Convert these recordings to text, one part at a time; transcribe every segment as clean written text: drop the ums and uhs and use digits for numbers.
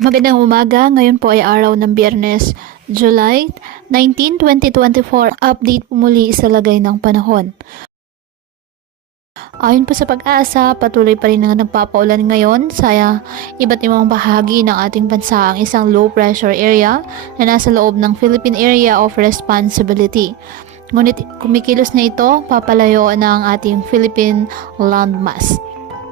Magandang umaga, ngayon po ay araw ng Biyernes, July 19, 2024. Update po muli sa lagay ng panahon. Ayon po sa pag-asa, patuloy pa rin na nagpapaulan ngayon sa iba't ibang bahagi ng ating bansa ang isang low pressure area na nasa loob ng Philippine Area of Responsibility. Ngunit kumikilos na ito papalayo ng ating Philippine landmass.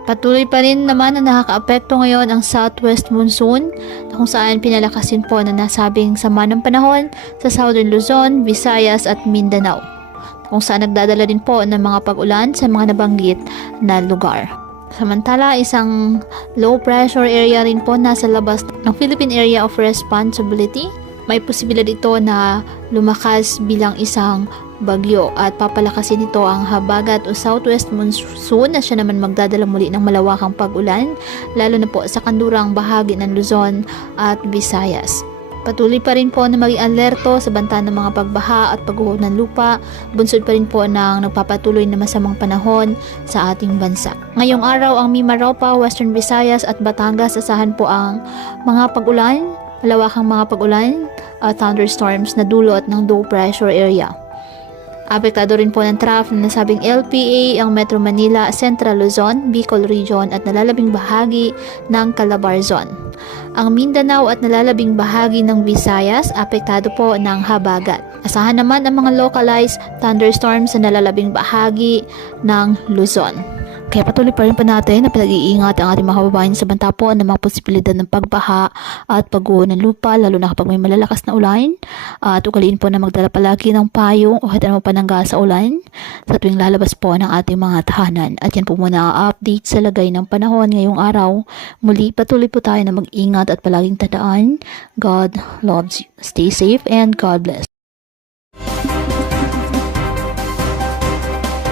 Patuloy pa rin naman na nakakaapekto ngayon ang southwest monsoon kung saan pinalakasin po na nasabing sama ng panahon sa Southern Luzon, Visayas at Mindanao kung saan nagdadala din po ng mga pag-ulan sa mga nabanggit na lugar. Samantala, isang low pressure area rin po nasa labas ng Philippine Area of Responsibility. May posibilidad ito na lumakas bilang isang bagyo at papalakasin ito ang habagat o southwest monsoon na siya naman magdadala muli ng malawakang pag-ulan lalo na po sa kandurang bahagi ng Luzon at Visayas. Patuloy pa rin po na maging alerto sa banta ng mga pagbaha at pagguho ng lupa, bunsod pa rin po ng nagpapatuloy na masamang panahon sa ating bansa. Ngayong araw ang Mimaropa, Western Visayas at Batangas asahan po ang mga pag-ulan, malawakang mga pag-ulan at thunderstorms na dulot ng low pressure area. Apektado rin po ng trough na nasabing LPA ang Metro Manila, Central Luzon, Bicol Region at nalalabing bahagi ng Calabarzon. Ang Mindanao at nalalabing bahagi ng Visayas, apektado po ng habagat. Asahan naman ang mga localized thunderstorms sa nalalabing bahagi ng Luzon. Kaya patuloy pa rin po natin na pinag-iingat ang ating mga kababayan sa banta po ng mga posibilidad ng pagbaha at pagguho ng lupa lalo na kapag may malalakas na ulan at ugaliin po na magdala palagi ng payong o hatan mo panangga sa ulan sa tuwing lalabas po ng ating mga tahanan. At yan po muna ang update sa lagay ng panahon ngayong araw. Muli patuloy po tayo na mag-ingat at palaging tandaan, God loves you. Stay safe and God bless.